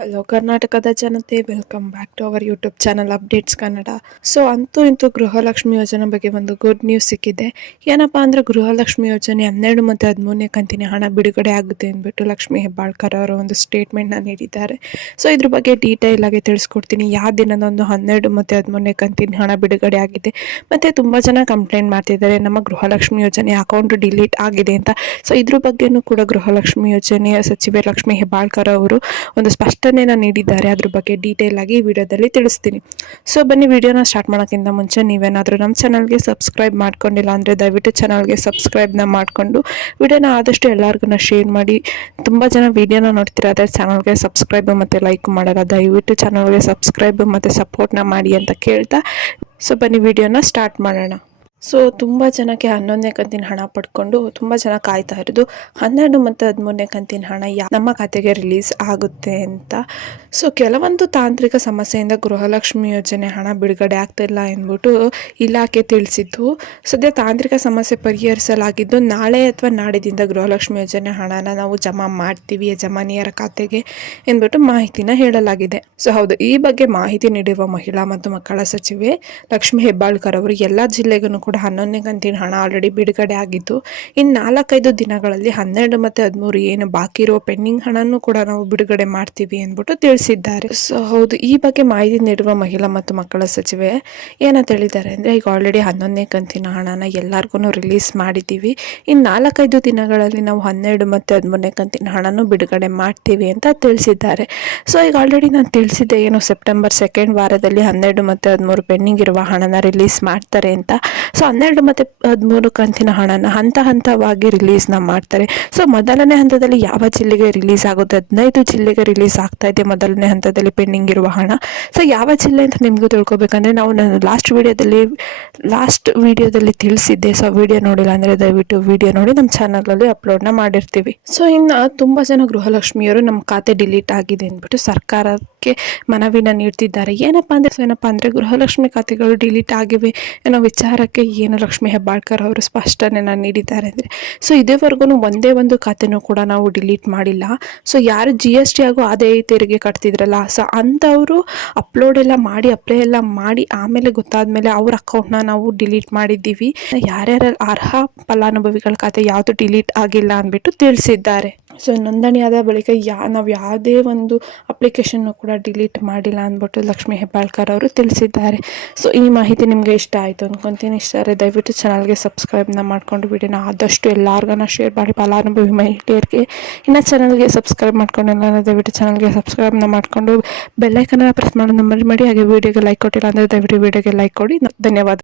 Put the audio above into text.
Hello ಕರ್ನಾಟಕದ ಜನತೆ, welcome back to our YouTube channel updates Kannada. So ಅಂತೂ ಇಂತೂ ಗೃಹಲಕ್ಷ್ಮಿ ಯೋಜನೆ ಬಗ್ಗೆ ಒಂದು ಗುಡ್ ನ್ಯೂಸ್ ಸಿಕ್ಕಿದೆ. ಏನಪ್ಪಾ ಅಂದ್ರೆ ಗೃಹಲಕ್ಷ್ಮಿ ಯೋಜನೆ 12 ಮತ್ತು 13ನೇ ಕಂತಿನ ಹಣ ಬಿಡುಗಡೆ ಆಗುತ್ತೆ ಅಂದ್ಬಿಟ್ಟು ಲಕ್ಷ್ಮಿ ಹೆಬ್ಬಾಳ್ಕರ್ ಅವರು ಒಂದು ಸ್ಟೇಟ್ಮೆಂಟ್ನ ನೀಡಿದ್ದಾರೆ. ಸೊ ಇದ್ರ ಬಗ್ಗೆ ಡೀಟೇಲ್ ಆಗಿ ತಿಳಿಸ್ಕೊಡ್ತೀನಿ. ಯಾವ ದಿನದಂದು 12 ಮತ್ತು 13ನೇ ಕಂತಿನ ಹಣ ಬಿಡುಗಡೆ ಆಗಿದೆ. ಮತ್ತೆ ತುಂಬಾ ಜನ ಕಂಪ್ಲೇಂಟ್ ಮಾಡ್ತಿದ್ದಾರೆ ನಮ್ಮ ಗೃಹಲಕ್ಷ್ಮಿ ಯೋಜನೆ ಅಕೌಂಟ್ ಡಿಲೀಟ್ ಆಗಿದೆ ಅಂತ. ಸೊ ಇದ್ರ ಬಗ್ಗೆನೂ ಕೂಡ ಗೃಹಲಕ್ಷ್ಮಿ ಯೋಜನೆಯ ಸಚಿವೆ ಲಕ್ಷ್ಮಿ ಹೆಬ್ಬಾಳ್ಕರ್ ಅವರು ಒಂದು ಸ್ಪಷ್ಟನೆಯನ್ನು ನೀಡಿದ್ದಾರೆ. ಅದ್ರ ಬಗ್ಗೆ ಡೀಟೇಲ್ ಆಗಿ ಈ ವಿಡಿಯೋದಲ್ಲಿ ತಿಳಿಸ್ತೀನಿ. ಸೊ ಬನ್ನಿ, ವಿಡಿಯೋನ ಸ್ಟಾರ್ಟ್ ಮಾಡೋಕ್ಕಿಂತ ಮುಂಚೆ ನೀವೇನಾದರೂ ನಮ್ಮ ಚಾನಲ್ಗೆ ಸಬ್ಸ್ಕ್ರೈಬ್ ಮಾಡ್ಕೊಂಡಿಲ್ಲ ಅಂದರೆ ದಯವಿಟ್ಟು ಚಾನಲ್ಗೆ ಸಬ್ಸ್ಕ್ರೈಬ್ನ ಮಾಡಿಕೊಂಡು ವಿಡಿಯೋನ ಆದಷ್ಟು ಎಲ್ಲರಿಗೂ ಶೇರ್ ಮಾಡಿ. ತುಂಬ ಜನ ವಿಡಿಯೋನ ನೋಡ್ತೀರಾ, ಆದರೆ ಚಾನಲ್ಗೆ ಸಬ್ಸ್ಕ್ರೈಬ್ ಮತ್ತು ಲೈಕ್ ಮಾಡಲ್ಲ. ದಯವಿಟ್ಟು ಚಾನಲ್ಗೆ ಸಬ್ಸ್ಕ್ರೈಬ್ ಮತ್ತು ಸಪೋರ್ಟ್ನ ಮಾಡಿ ಅಂತ ಕೇಳ್ತಾ, ಸೊ ಬನ್ನಿ ವಿಡಿಯೋನ ಸ್ಟಾರ್ಟ್ ಮಾಡೋಣ. ಸೊ ತುಂಬ ಜನಕ್ಕೆ 11ನೇ ಕಂತಿನ ಹಣ ಪಡ್ಕೊಂಡು ತುಂಬ ಜನ ಕಾಯ್ತಾ ಇರೋದು 12 ಮತ್ತು 13ನೇ ಕಂತಿನ ಹಣ ನಮ್ಮ ಖಾತೆಗೆ ರಿಲೀಸ್ ಆಗುತ್ತೆ ಅಂತ. ಸೊ ಕೆಲವೊಂದು ತಾಂತ್ರಿಕ ಸಮಸ್ಯೆಯಿಂದ ಗೃಹಲಕ್ಷ್ಮಿ ಯೋಜನೆ ಹಣ ಬಿಡುಗಡೆ ಆಗ್ತಿಲ್ಲ ಎಂದ್ಬಿಟ್ಟು ಇಲಾಖೆ ತಿಳಿಸಿದ್ದು. ಸದ್ಯ ತಾಂತ್ರಿಕ ಸಮಸ್ಯೆ ಪರಿಹರಿಸಲಾಗಿದ್ದು ನಾಳೆ ಅಥವಾ ನಾಡಿದಿಂದ ಗೃಹಲಕ್ಷ್ಮಿ ಯೋಜನೆ ಹಣನ ನಾವು ಜಮಾ ಮಾಡ್ತೀವಿ ಯಜಮಾನಿಯರ ಖಾತೆಗೆ ಎಂದ್ಬಿಟ್ಟು ಮಾಹಿತಿನ ಹೇಳಲಾಗಿದೆ. ಸೊ ಹೌದು, ಈ ಬಗ್ಗೆ ಮಾಹಿತಿ ನೀಡಿರುವ ಮಹಿಳಾ ಮತ್ತು ಮಕ್ಕಳ ಸಚಿವೆ ಲಕ್ಷ್ಮಿ ಹೆಬ್ಬಾಳ್ಕರ್ ಅವರು ಎಲ್ಲ ಜಿಲ್ಲೆಗೂ ಕೂಡ 11ನೇ ಕಂತಿನ ಹಣ ಆಲ್ರೆಡಿ ಬಿಡುಗಡೆ ಆಗಿದ್ದು, ಇನ್ನು 4-5 ದಿನಗಳಲ್ಲಿ 12 ಮತ್ತು 13 ಏನು ಬಾಕಿ ಇರುವ ಪೆಂಡಿಂಗ್ ಹಣನೂ ಕೂಡ ನಾವು ಬಿಡುಗಡೆ ಮಾಡ್ತೀವಿ ಎಂದ್ಬಿಟ್ಟು ತಿಳಿಸಿದ್ದಾರೆ. ಸೊ ಹೌದು, ಈ ಬಗ್ಗೆ ಮಾಹಿತಿ ನೀಡುವ ಮಹಿಳಾ ಮತ್ತು ಮಕ್ಕಳ ಸಚಿವೆ ಏನಂತ ಹೇಳಿದ್ದಾರೆ ಅಂದರೆ, ಈಗ ಆಲ್ರೆಡಿ 11ನೇ ಕಂತಿನ ಹಣನ ಎಲ್ಲರಿಗೂ ರಿಲೀಸ್ ಮಾಡಿದ್ದೀವಿ. ಇನ್ನು 4-5 ದಿನಗಳಲ್ಲಿ ನಾವು 12 ಮತ್ತು 13ನೇ ಕಂತಿನ ಹಣನೂ ಬಿಡುಗಡೆ ಮಾಡ್ತೀವಿ ಅಂತ ತಿಳಿಸಿದ್ದಾರೆ. ಸೊ ಈಗ ಆಲ್ರೆಡಿ ನಾನು ತಿಳಿಸಿದ್ದೆ, ಏನು ಸೆಪ್ಟೆಂಬರ್ 2nd ವಾರದಲ್ಲಿ 12 ಮತ್ತು 13 ಪೆಂಡಿಂಗ್ ಇರುವ ಹಣನ ರಿಲೀಸ್ ಮಾಡ್ತಾರೆ ಅಂತ. ಸೊ 12 ಮತ್ತು 13 ಕಂತಿನ ಹಣನ ಹಂತವಾಗಿ ರಿಲೀಸ್ನ ಮಾಡ್ತಾರೆ. ಸೊ ಮೊದಲನೇ ಹಂತದಲ್ಲಿ ಯಾವ ಜಿಲ್ಲೆಗೆ ರಿಲೀಸ್ ಆಗುತ್ತೆ? 15 ಜಿಲ್ಲೆಗೆ ರಿಲೀಸ್ ಆಗ್ತಾ ಇದೆ ಮೊದಲನೇ ಹಂತದಲ್ಲಿ ಪೆಂಡಿಂಗ್ ಇರುವ ಹಣ. ಸೊ ಯಾವ ಜಿಲ್ಲೆ ಅಂತ ನಿಮಗೂ ತಿಳ್ಕೊಬೇಕಂದ್ರೆ ನಾನು ಲಾಸ್ಟ್ ವಿಡಿಯೋದಲ್ಲಿ ತಿಳಿಸಿದ್ದೆ. ಸೊ ವಿಡಿಯೋ ನೋಡಿಲ್ಲ ಅಂದರೆ ದಯವಿಟ್ಟು ವಿಡಿಯೋ ನೋಡಿ, ನಮ್ಮ ಚಾನಲಲ್ಲಿ ಅಪ್ಲೋಡ್ನ ಮಾಡಿರ್ತೀವಿ. ಸೊ ಇನ್ನು ತುಂಬ ಜನ ಗೃಹಲಕ್ಷ್ಮಿಯವರು ನಮ್ಮ ಖಾತೆ ಡಿಲೀಟ್ ಆಗಿದೆ ಅಂದ್ಬಿಟ್ಟು ಸರ್ಕಾರಕ್ಕೆ ಮನವಿನ ನೀಡ್ತಿದ್ದಾರೆ. ಏನಪ್ಪಾ ಅಂದರೆ ಗೃಹಲಕ್ಷ್ಮಿ ಖಾತೆಗಳು ಡಿಲೀಟ್ ಆಗಿವೆ ಅನ್ನೋ ವಿಚಾರಕ್ಕೆ ಏನು ಲಕ್ಷ್ಮಿ ಹೆಬ್ಬಾಳ್ಕರ್ ಅವರು ಸ್ಪಷ್ಟನೆಯನ್ನು ನೀಡಿದ್ದಾರೆ ಅಂದರೆ, ಸೊ ಇದೇವರೆಗೂ ಒಂದೇ ಒಂದು ಖಾತೆನೂ ಕೂಡ ನಾವು ಡಿಲೀಟ್ ಮಾಡಿಲ್ಲ. ಸೊ ಯಾರು GST ಹಾಗೂ ಆದಾಯ ತೆರಿಗೆ ಕಟ್ತಿದ್ರಲ್ಲ, ಸೊ ಅಂಥವರು ಅಪ್ಲೈ ಎಲ್ಲ ಮಾಡಿ ಆಮೇಲೆ ಗೊತ್ತಾದ್ಮೇಲೆ ಅವ್ರ ಅಕೌಂಟ್ನ ನಾವು ಡಿಲೀಟ್ ಮಾಡಿದ್ದೀವಿ. ಯಾರ್ಯಾರ ಅರ್ಹ ಫಲಾನುಭವಿಗಳ ಖಾತೆ ಯಾವುದು ಡಿಲೀಟ್ ಆಗಿಲ್ಲ ಅಂದ್ಬಿಟ್ಟು ತಿಳಿಸಿದ್ದಾರೆ. ಸೊ ನೋಂದಣಿಯಾದ ಬಳಿಕ ನಾವು ಯಾವುದೇ ಒಂದು ಅಪ್ಲಿಕೇಶನ್ನು ಕೂಡ ಡಿಲೀಟ್ ಮಾಡಿಲ್ಲ ಅಂದ್ಬಿಟ್ಟು ಲಕ್ಷ್ಮಿ ಹೆಬ್ಬಾಳ್ಕರ್ ಅವರು ತಿಳಿಸಿದ್ದಾರೆ. ಸೊ ಈ ಮಾಹಿತಿ ನಿಮಗೆ ಇಷ್ಟ ಆಯಿತು ಅನ್ಕೊಂತೀನಿ. ಇಷ್ಟ ಆದರೆ ದಯವಿಟ್ಟು ಚಾನಲ್ಗೆ ಸಬ್ಸ್ಕ್ರೈಬ್ನ ಮಾಡಿಕೊಂಡು ವಿಡಿಯೋನ ಆದಷ್ಟು ಎಲ್ಲರಿಗೂ ಶೇರ್ ಮಾಡಿ. ಫಲಾನುಭವಿ ಮಹಿಳೆಯರಿಗೆ ಇನ್ನು ಚಾನಲ್ಗೆ ಸಬ್ಸ್ಕ್ರೈಬ್ ಮಾಡ್ಕೊಂಡಿಲ್ಲ ಅಂದರೆ ದಯವಿಟ್ಟು ಚಾನಲ್ಗೆ ಸಬ್ಸ್ಕ್ರೈಬ್ನ ಮಾಡಿಕೊಂಡು ಬೆಲ್ಲೈಕನ್ನ ಪ್ರೆಸ್ ಮಾಡೋದು ಮರಿಬೇಡಿ. ಹಾಗೆ ವಿಡಿಯೋಗೆ ಲೈಕ್ ಕೊಟ್ಟಿಲ್ಲ ಅಂದರೆ ದಯವಿಟ್ಟು ವಿಡಿಯೋಗೆ ಲೈಕ್ ಕೊಡಿ. ಧನ್ಯವಾದ.